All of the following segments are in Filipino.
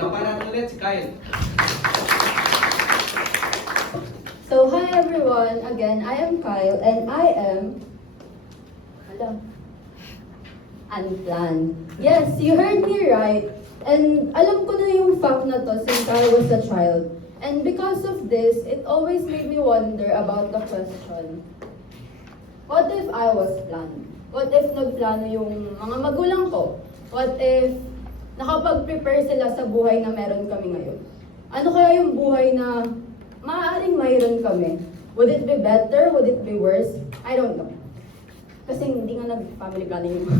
Palapakan natin ulit si Kyle. So, hi everyone. Again, I am Kyle and I am... unplanned. Yes, you heard me right. And alam ko na yung fact na to since I was a child. And because of this, it always made me wonder about the question, what if I was planned? What if nagplano yung mga magulang ko? What if nakapag-prepare sila sa buhay na meron kami ngayon? Ano kaya yung buhay na maaaring mayroon kami? Would it be better? Would it be worse? I don't know. Kasi hindi nga nag-family planning yung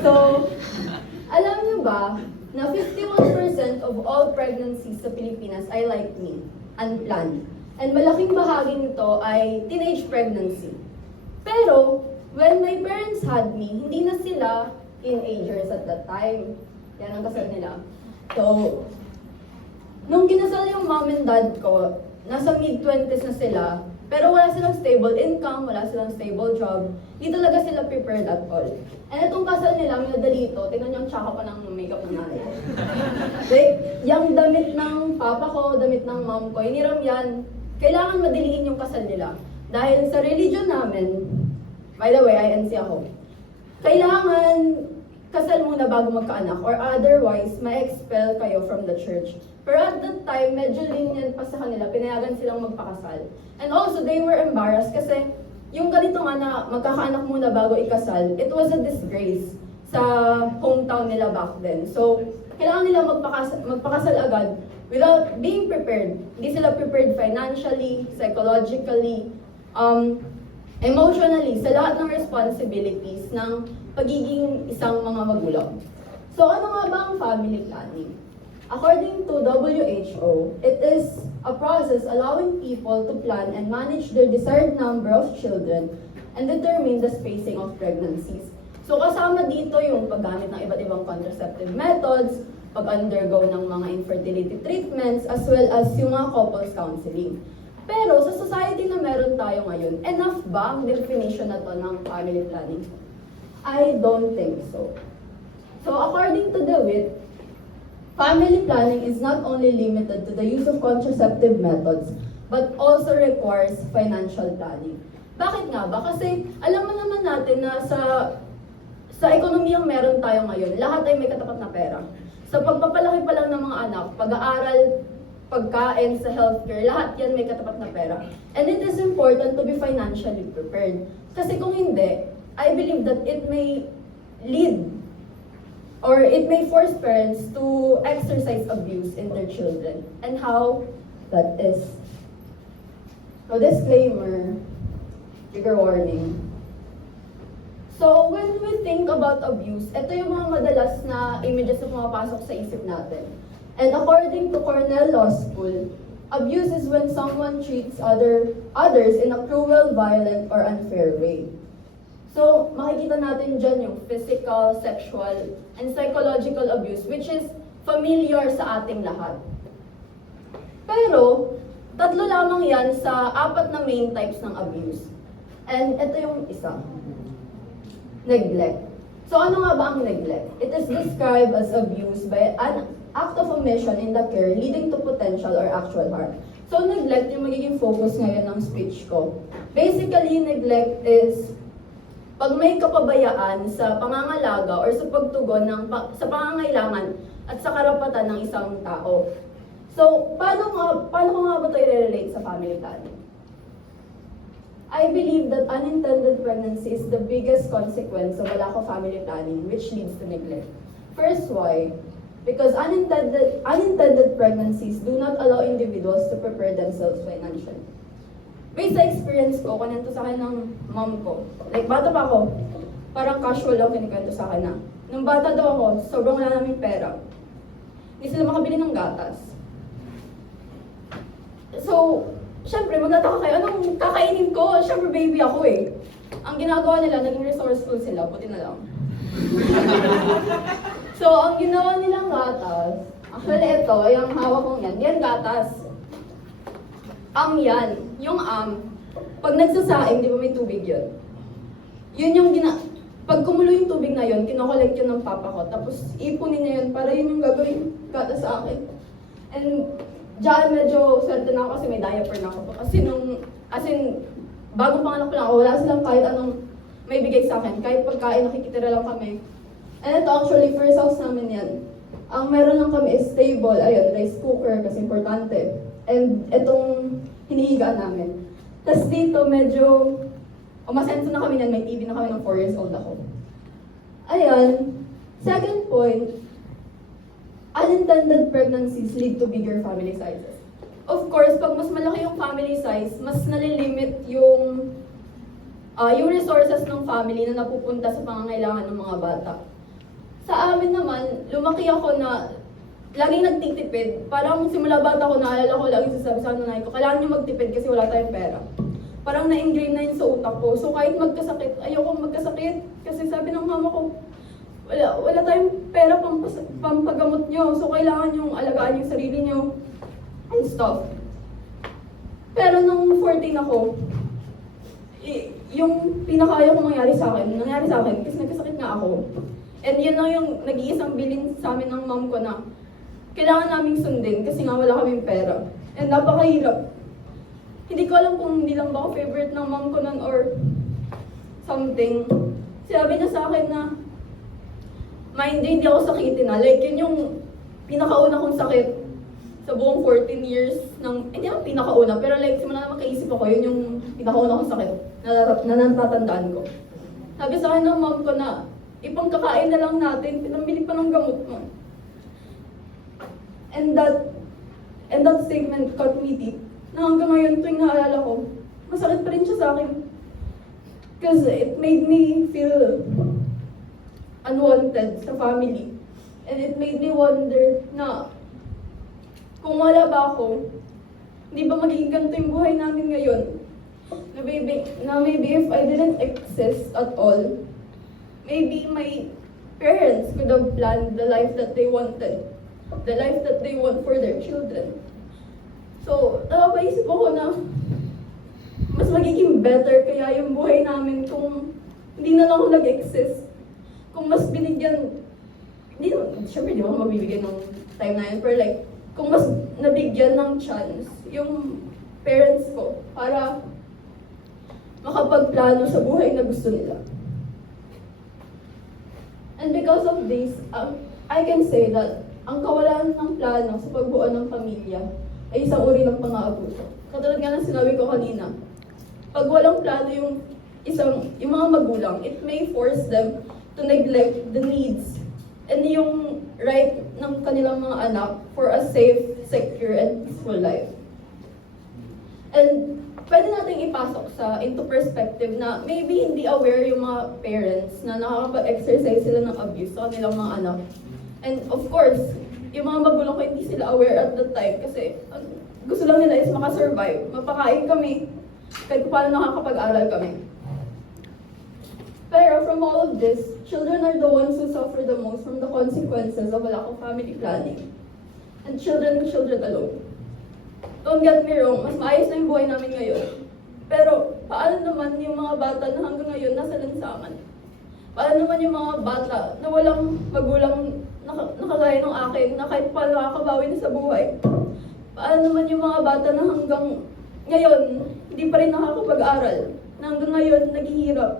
So, alam niyo ba na 51% of all pregnancies sa Pilipinas ay like me, unplanned. And malaking bahagi nito ay teenage pregnancy. Pero, when my parents had me, hindi na sila teenagers at that time. Yan ang kasal nila. So, nung kinasal yung mom and dad ko, nasa mid-20s na sila, pero wala silang stable income, wala silang stable job. Hindi talaga sila prepared at all. And itong kasal nila, minadalito, tingnan niyo ang tsaka pa ng makeup ng nanay ko. Like, yung damit ng papa ko, damit ng mom ko, hiniram yan. Kailangan madiliin yung kasal nila. Dahil sa religion namin, by the way, INC ako, kailangan kasal muna bago magkaanak or otherwise, ma-expel kayo from the church. Pero at that time, medyo lenient pa sa kanila, pinayagan silang magpakasal. And also, they were embarrassed kasi yung ganito nga na magkakaanak muna bago ikasal, it was a disgrace sa hometown nila back then. So, kailangan nila magpakasal agad without being prepared. Hindi sila prepared financially, psychologically, emotionally, sa lahat ng responsibilities ng pagiging isang mga magulang. So, ano nga ba ang family planning? According to WHO, it is a process allowing people to plan and manage their desired number of children and determine the spacing of pregnancies. So kasama dito yung paggamit ng iba't ibang contraceptive methods, pag-undergo ng mga infertility treatments, as well as yung mga couples counseling. Pero sa society na meron tayo ngayon, enough ba ang definition na to ng family planning? I don't think so. So according to DeWitt, family planning is not only limited to the use of contraceptive methods, but also requires financial planning. Bakit nga ba? Kasi alam mo naman natin na sa ekonomiyang meron tayo ngayon, lahat ay may katapat na pera. Sa pagpapalaki pa lang ng mga anak, pag-aaral, pagkain, sa healthcare, lahat yan may katapat na pera. And it is important to be financially prepared. Kasi kung hindi, I believe that it may lead or it may force parents to exercise abuse in their children. And how that is. So disclaimer, trigger warning. So when we think about abuse, ito yung mga madalas na images na pumapasok sa isip natin. And according to Cornell Law School, abuse is when someone treats others in a cruel, violent, or unfair way. So, makikita natin dyan yung physical, sexual, and psychological abuse, which is familiar sa ating lahat. Pero, tatlo lamang yan sa 4 na main types ng abuse. And ito yung isa. Neglect. So, ano nga ba ang neglect? It is described as abuse by an act of omission in the care leading to potential or actual harm. So, neglect yung magiging focus ngayon ng speech ko. Basically, neglect is pag may kapabayaan sa pangangalaga or sa pagtugon sa pangangailangan at sa karapatan ng isang tao. So, paano ko nga ba ito i-relate sa family planning? I believe that unintended pregnancy is the biggest consequence of a lack of family planning, which leads to neglect. First, why? Because unintended pregnancies do not allow individuals to prepare themselves financially. Based sa experience ko, kanento sa akin ng mom ko. Like, bata pa ako, parang casual lang kinikwento sa akin na. Nung bata daw ako, sobrang wala namin pera. Hindi sila makabili ng gatas. So, syempre, magtataka kayo, anong kakainin ko? Syempre, baby ako eh. Ang ginagawa nila, naging resourceful sila, puti na lang. So, ang ginawa nilang gatas, actually ito, yung hawak kong yan gatas. Yan. Yung pag nagsasaing, di ba may tubig yun? Yun yung Pag kumulo yung tubig na yun, kinokollect yun ng papa ko. Tapos ipunin niya yun para yun yung gagawin kata sa akin. And diyan medyo swerte na ako kasi may diaper na ako. Kasi as in, bagong panganak ko lang ako, wala silang kahit anong may bigay sa akin. Kahit pagkain, nakikitira lang kami. And ito actually, first house namin yan. Ang meron lang kami is stable, ayun, rice cooker kasi importante. And itong hinihigaan namin. Tapos dito medyo, umasenso na kami nan, may TV na kami ng 4 years old ako. Ayan, second point, unintended pregnancies lead to bigger family sizes. Of course, pag mas malaki yung family size, mas nalilimit yung resources ng family na napupunta sa pangangailangan ng mga bata. Sa amin naman, lumaki ako na laging nagtitipid. Parang simula bata ko, naalala ko, laging sasabi sa nanay ko, kailangan niyo magtipid kasi wala tayong pera. Parang na-ingrain na yun sa utak ko. So kahit magkasakit, ayoko magkasakit. Kasi sabi ng mama ko, wala tayong pera pampagamot nyo. So kailangan yung alagaan yung sarili nyo and stuff. Pero nung 14 ako, yung pinakaya kong nangyari sa akin kasi nagkasakit nga ako. And yun na yung nag-iisang bilin sa amin ng mom ko na kailangan naming sundin kasi nga wala kaming pera. And napakahirap. Hindi ko alam kung hindi lang ba ako favorite ng mom ko nun or something. Sinabi niya sa akin na hindi ako sakitin na. Like yun yung pinakauna kong sakit sa buong 14 years ng, hindi ako pinakauna, pero like simula na makaisip ako, yun yung pinakauna kong sakit na natatandaan ko. Sabi sa akin ng mom ko na, ipangkakain na lang natin, pinambili pa ng gamot mo. And that statement cut me deep. Na hanggang ngayon, tuwing naalala ko, masakit pa rin siya sa akin. Because it made me feel unwanted sa family. And it made me wonder na kung wala ba ako, hindi ba magiging ganito yung buhay namin ngayon? Na maybe if I didn't exist at all, maybe my parents could have planned the life that they wanted, the life that they want for their children. So, napapaisip ako na mas magiging better kaya yung buhay namin kung hindi na lang ako nag-exist. Kung mas binigyan, syempre di ako mabibigyan ng time na yun, pero like, kung mas nabigyan ng chance yung parents ko para makapagplano sa buhay na gusto nila. And because of this, I can say that ang kawalan ng plano sa pagbuo ng pamilya ay isang uri ng pang-aabuso. Katulad nga ng sinabi ko kanina, pag walang plano yung mga magulang, it may force them to neglect the needs and yung right ng kanilang mga anak for a safe, secure, and peaceful life. And pwede natin ipasok into perspective na maybe hindi aware yung mga parents na nakakapag-exercise sila ng abuse sa kanilang mga anak. And of course, yung mga magulang ko hindi sila aware at the time kasi gusto lang nila is makasurvive. Mapakain kami, kahit paano nakakapag-aral kami. Pero from all of this, children are the ones who suffer the most from the consequences of a lack of family planning. And children alone. Don't get me wrong, mas maayos na yung buhay namin ngayon. Pero paano naman yung mga bata na hanggang ngayon nasa lansangan? Paano naman yung mga bata na walang magulang nakagaya ng akin na kahit paano nakakabawi na sa buhay? Paano naman yung mga bata na hanggang ngayon hindi pa rin nakakapag-aral? Na hanggang ngayon naghihirap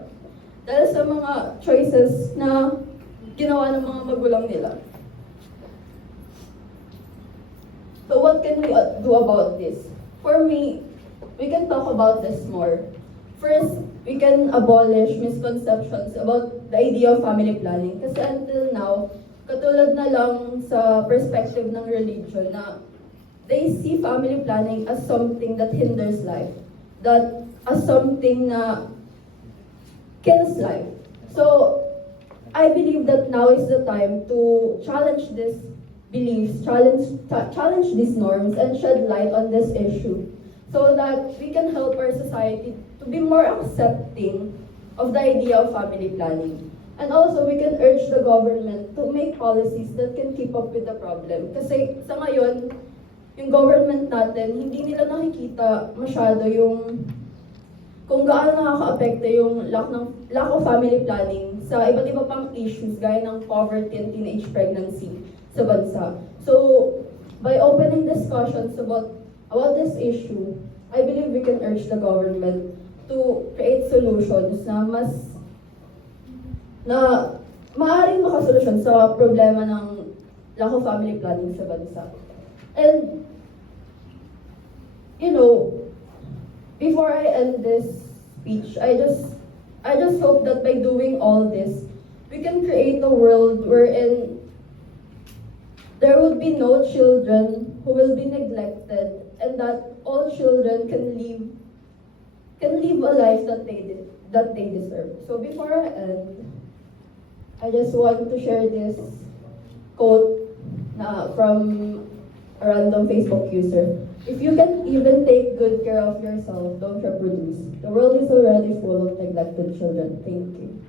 dahil sa mga choices na ginawa ng mga magulang nila. So what can we do about this? For me, we can talk about this more. First, we can abolish misconceptions about the idea of family planning. Kasi until now, katulad na lang sa perspective ng religion na they see family planning as something that hinders life, that as something na kills life. So, I believe that now is the time to challenge these beliefs, challenge these norms, and shed light on this issue so that we can help our society to be more accepting of the idea of family planning. And also, we can urge the government to make policies that can keep up with the problem. Kasi sa ngayon, yung government natin, hindi nila nakikita masyado yung kung gaano nakaka-apekto yung lack of family planning sa iba't iba pang issues gaya ng poverty and teenage pregnancy sa bansa. So, by opening discussions about this issue, I believe we can urge the government to create solutions na maaaring makasolusyon sa problema ng lack of family planning sa bansa. And, you know, before I end this speech, I just hope that by doing all this, we can create a world wherein there will be no children who will be neglected, and that all children can live a life that they deserve. So before I end, I just want to share this quote from a random Facebook user. If you can even take good care of yourself, don't reproduce. The world is already full of neglected children. Thank you.